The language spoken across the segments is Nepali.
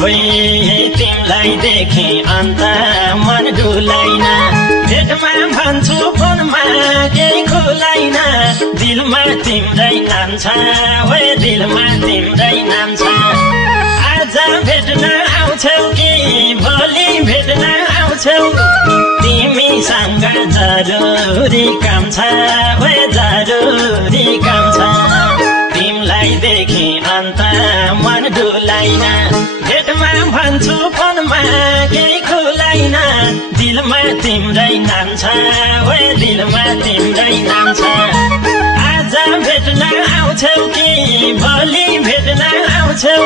होइ तिमलाई देखे अन्त मन डुलाइन भेटमा भन्छु फोनमा केही खुलाइन दिलमा तिम्रै नाम छ ओए दिलमा तिम्रै नाम छ आज भेट्न आउँछौ कि भोलि भेट्न आउँछौ तिमीसँग जरुरी काम छ ओए जरुरी काम छ तिमलाई देखे अन्त मन डुलाइन भेटमा भन्छु फोनमा केही खुलाइन दिलमा तिम्रै नाम छ ओए दिलमा तिम्रै नाम छ आज भेट्न आउँछौ कि भोलि भेट्न आउँछौ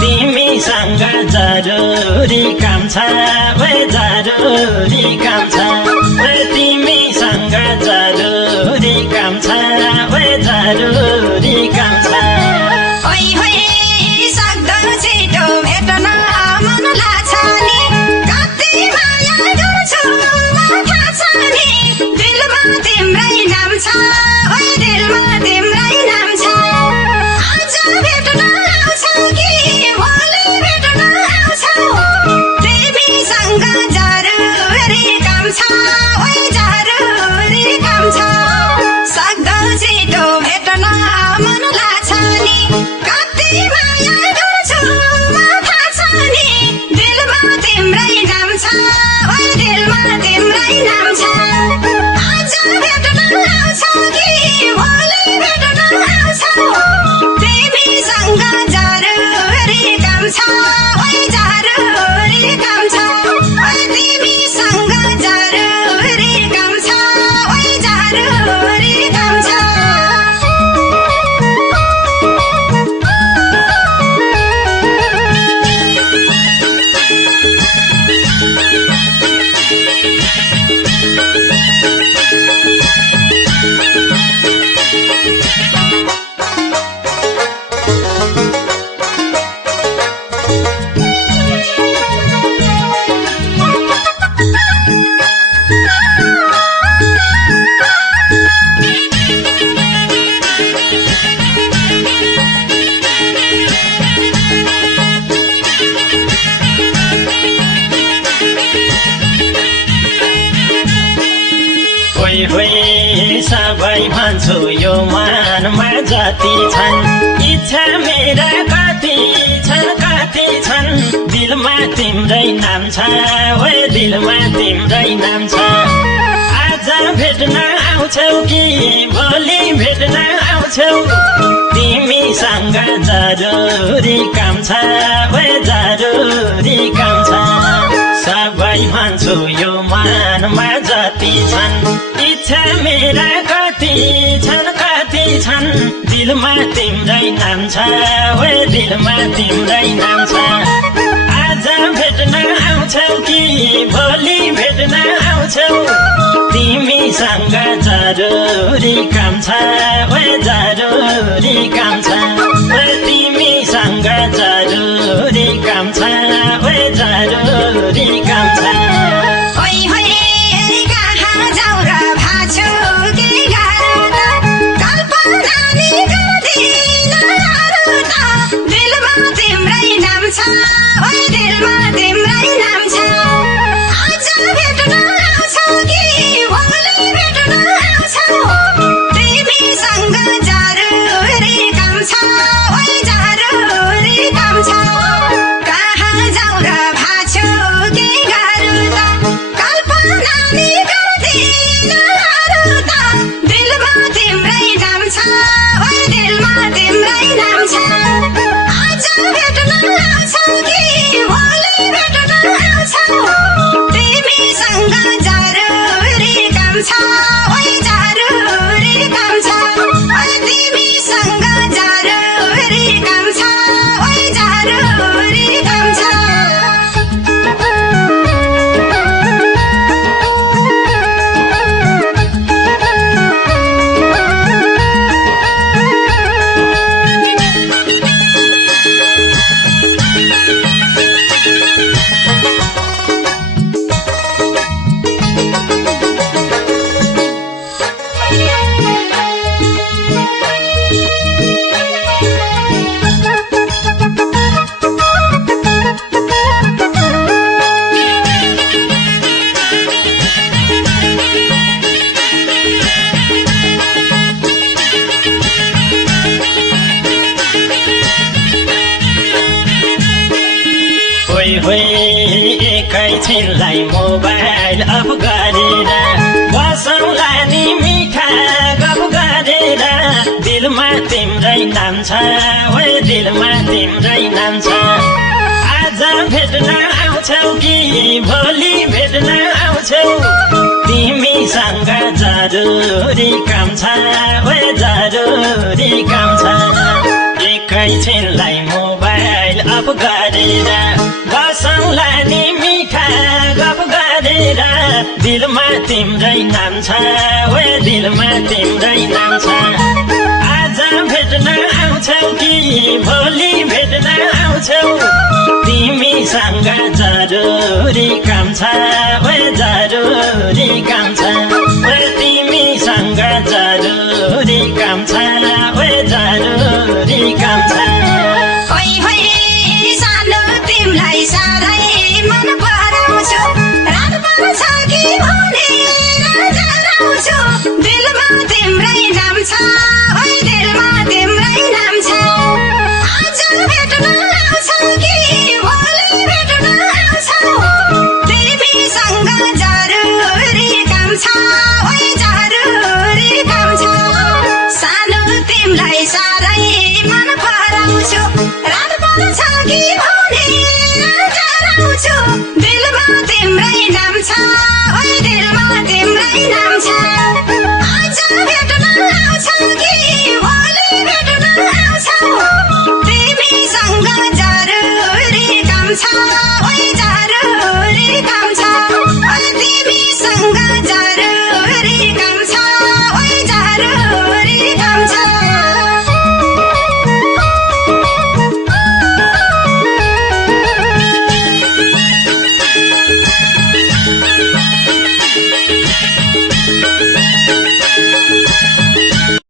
तिमीसँग जरुरी काम छ ओए जरुरी काम छ ओए तिमीसँग जरुरी काम छ ओए जरुरी काम छ होइ होइ सक्दो छिटो भेट्न मन लाग्छ नि कति माया गर्छु थाहा छ नि दिलमा तिम्रै नाम छ ओए दिलमा तिम्रै नाम छ आज भेट्न आउँछौ कि भोलि भेट्न आउँछौ तिमीसँग जरुरी काम छ ओए जरुरी काम छ सक्दो छिटो भेट्न मन लाग्छ नि कति माया गर्छु थाहा छ नि दिलमा तिम्रै नाम छ ओए दिलमा तिम्रै नाम छ आज भेट्न आउँछौ कि भोलि भेट्न आउँछौ तिमीसँग जरुरी काम छ ओए जरुरी काम छ ओए तिमीसँग जरुरी काम छ ओए जरुरी काम छ होइ सबै भन्छु यो मनमा जति छन् इच्छा मेरा कति छन् दिलमा तिम्रै नाम छ ओए दिलमा तिम्रै नाम छ आज भेट्न आउँछौ कि भोलि भेट्न आउँछौ तिमीसँग जरुरी काम छ ओए जरुरी काम छ सबै भन्छु यो मनमा जति छन् इच्छा मेरा कति छन् दिलमा तिम्रै नाम छ ओए दिलमा तिम्रै नाम छ आज भेट्न आउँछौ कि भोलि भेट्न आउँछौ तिमीसँग जरुरी काम छ ओए जरुरी काम छ ओए तिमीसँग जरुरी काम छ ओए जरुरी काम छ होइ होइ कहाँ जाऊ र भाछु के गाह्रो त कल्पना नि गर्दिन अरू त दिलमा तिम्रै नाम छ ओए दिलमा तिम्रै नाम छ आज भेट्न आउँछौ कि भोलि भेट्न आउँछौ तिमीसँग जरुरी काम छ ओए जरुरी काम छ कहाँ जाऊ र भाछु के गाह्रो त कल्पना नि गर्दिन अरू त दिलमा तिम्रै नाम छ ओए दिलमा तिम्रै नाम छ आज भेट्न आउँछौ कि भोलि भेट्न आउँछौ तिमीसँग जरुरी काम छ ओए जरुरी काम छ ओए तिमीसँग जरुरी काम छ ओए जरुरी काम छ होइ होइ एकैछिनलाई मोबाइल अफ गरेर बसौँला नि मिठा गफ गरेर दिलमा तिम्रै नाम छ ओए दिलमा तिम्रै नाम छ आज भेट्न आउँछौ कि भोलि भेट्न आउँछौ तिमीसँग जरुरी काम छ ओए जरुरी काम छ एकैछिनलाई मोबाइल अफ गरेर बसौँला नि मिठा गफ गरेर दिलमा तिम्रै नाम छ ओए दिलमा तिम्रै नाम छ आज भेट्न आउँछौ कि भोलि भेट्न आउँछौ तिमीसँग जरुरी काम छ